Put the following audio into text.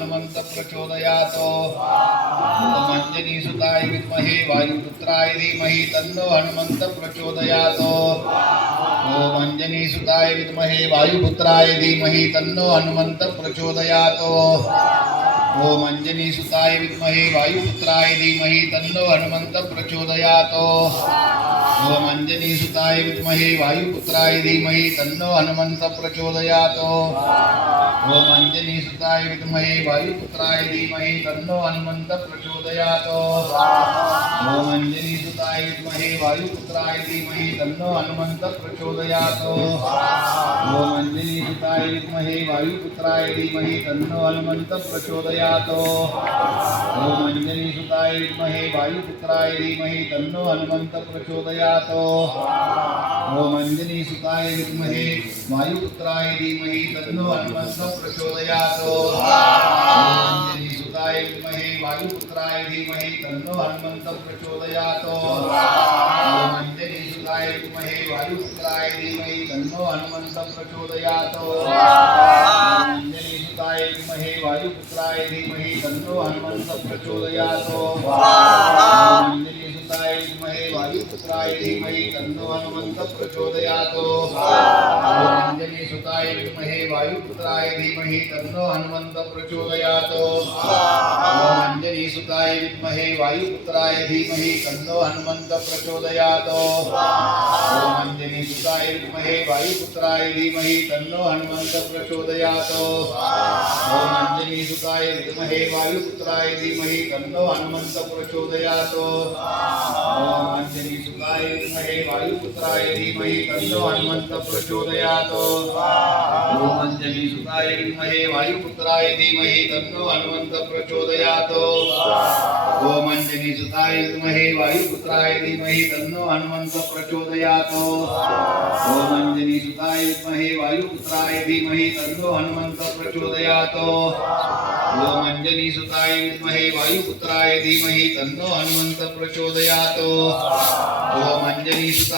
हनुमंत प्रचोदयात्। ॐ अंजनीसुताय विद्महे वायुपुत्राय धीमहि तन्नो हनुमंत प्रचोदयात्। ॐ अंजनीसुताय विद्महे वायुपुत्राय धीमहि तन्नो हनुमंत प्रचोदयात्। ॐ अंजनीसुताय विद्महे वायुपुत्राय धीमहि तन्नो हनुमंत प्रचोदयात्। ॐ अंजनीसुताय विद्महे वायुपुत्राय धीमहि तन्नो हनुमंत प्रचोदयात्। ॐ अंजनीसुताय विद्महे वायुपुत्राय धीमहि तन्नो हनुमंत प्रचोदयात्। ॐ अंजनीसुताय विद्महे वायुपुत्राय धीमहि तन्नो हनुमंत प्रचोदयात्। ॐ अंजनीसुताय विद्महे वायुपुत्राय धीमहि तन्नो हनुमंत प्रचोदयात् ॐ अंजनीसुताय विद्महे वायुपुत्राय धीमहि तन्नो हनुमंत प्रचोदयात् ॐ अंजनीसुताय विद्महे वायुपुत्राय धीमहि तन्नो हनुमंत प्रचोदयात् ॐ अंजनीसुताय विद्महे वायुपुत्राय धीमहि तन्नो हनुमंत प्रचोदयात् ॐ धीमहि तन्नो हनुमंत प्रचोदयात्। ॐ अंजनीसुताय वायुपुत्राय धीमहि तन्नो हनुमन्तं प्रचोदयात्। ॐ अंजनीसुताय वायुपुत्राय धीमहि तन्नो हनुमन्तं प्रचोदयात्। ॐ अंजनीसुताय विद्महे वायुपुत्राय धीमहि तन्नो हनुमंत प्रचोदयात्। ॐ विद्महे वायुपुत्राय धीमहि तन्नो हनुमंत प्रचोदयात्। ॐ विद्महे वायुपुत्राय धीमहि तन्नो हनुमन्त प्रचोदयात्। ॐ विद्महे वायुपुत्राय धीमहि तन्नो हनुमन्त प्रचोदयात्। ॐ विद्महे वायुपुत्राय धीमहि तन्नो हनुमन्त प्रचोदयात्। ॐ अंजनीसुताय विद्महे वायुपुत्राय धीमहि तन्नो हनुमन्त प्रचोदयात्। ॐ सुताय विद्महे वायुपुत्राय धीमहि तन्नो हनुमन्त प्रचोदयात्। मञ्जनी सुताय विद्महे वायुपुत्राय धीमहि तन्नो हनुमन्त प्रचोदयात्। ॐ सुताय विद्महे वायुपुत्राय धीमहि तन्नो हनुमन्त प्रचोदयात्। ॐ सुताय